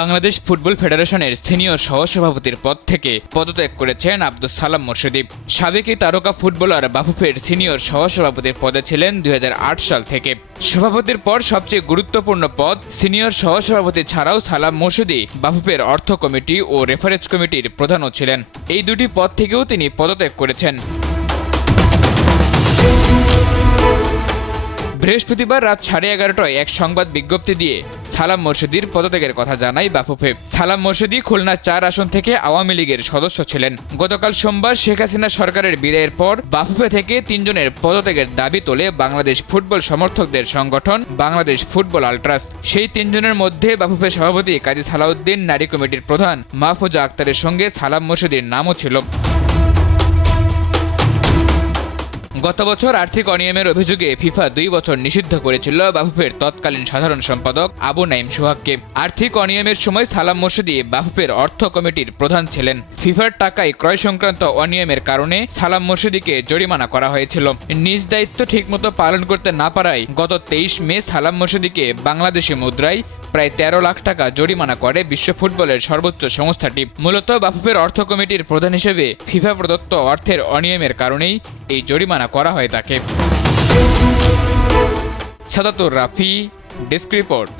Bangladesh football ফেডারেশনের senior সহসভাপতির পদ থেকে পদত্যাগ করেছেন আব্দুল সালাম মোর্শেদি সাবেক এই তারকা ফুটবলার বাফুফের সিনিয়র সহসভাপতির পদে ছিলেন দুই হাজার আট সাল থেকে। সভাপতির পর সবচেয়ে গুরুত্বপূর্ণ পদ সিনিয়র সহসভাপতি ছাড়াও সালাম মোর্শেদি, বাফুফের অর্থ কমিটি ও রেফারেন্স কমিটির প্রধানও ছিলেন। এই দুটি পদ থেকেও তিনি পদত্যাগ করেছেন। বৃহস্পতিবার রাত সাড়ে এগারোটায় এক সংবাদ বিজ্ঞপ্তি দিয়ে সালাম মোর্শেদির পদত্যাগের কথা জানায় বাফুফে। সালাম মোর্শেদি খুলনা চার আসন থেকে আওয়ামী লীগের সদস্য ছিলেন। গতকাল সোমবার শেখ হাসিনা সরকারের বিদায়ের পর বাফুফে থেকে তিনজনের পদত্যাগের দাবি তোলে বাংলাদেশ ফুটবল সমর্থকদের সংগঠন বাংলাদেশ ফুটবল আলট্রাস। সেই তিনজনের মধ্যে বাফুফে সভাপতি কাজী সালাউদ্দিন, নারী কমিটির প্রধান মাহফুজা আক্তারের সঙ্গে সালাম মোর্শেদির নামও ছিল। গত বছর আর্থিক অনিয়মের অভিযোগে ফিফা দুই বছর নিষিদ্ধ করেছিল বাফুফের তৎকালীন সাধারণ সম্পাদক আবু নাইম সোহাগকে। আর্থিক অনিয়মের সময় সালাম মোর্শেদি বাফুফের অর্থ কমিটির প্রধান ছিলেন। ফিফার টাকায় ক্রয় সংক্রান্ত অনিয়মের কারণে সালাম মোর্শেদিকে জরিমানা করা হয়েছিল। নিজ দায়িত্ব ঠিকমতো পালন করতে না পারায় গত তেইশ মে সালাম মোর্শেদিকে বাংলাদেশি মুদ্রায় প্রায় তেরো লাখ টাকা জরিমানা করে বিশ্ব ফুটবলের সর্বোচ্চ সংস্থাটি মূলত বাফুফের অর্থ কমিটির প্রধান হিসেবে ফিফা প্রদত্ত অর্থের অনিয়মের কারণেই এই জরিমানা করা হয় তাকে। Sadatur Rafi, desk report.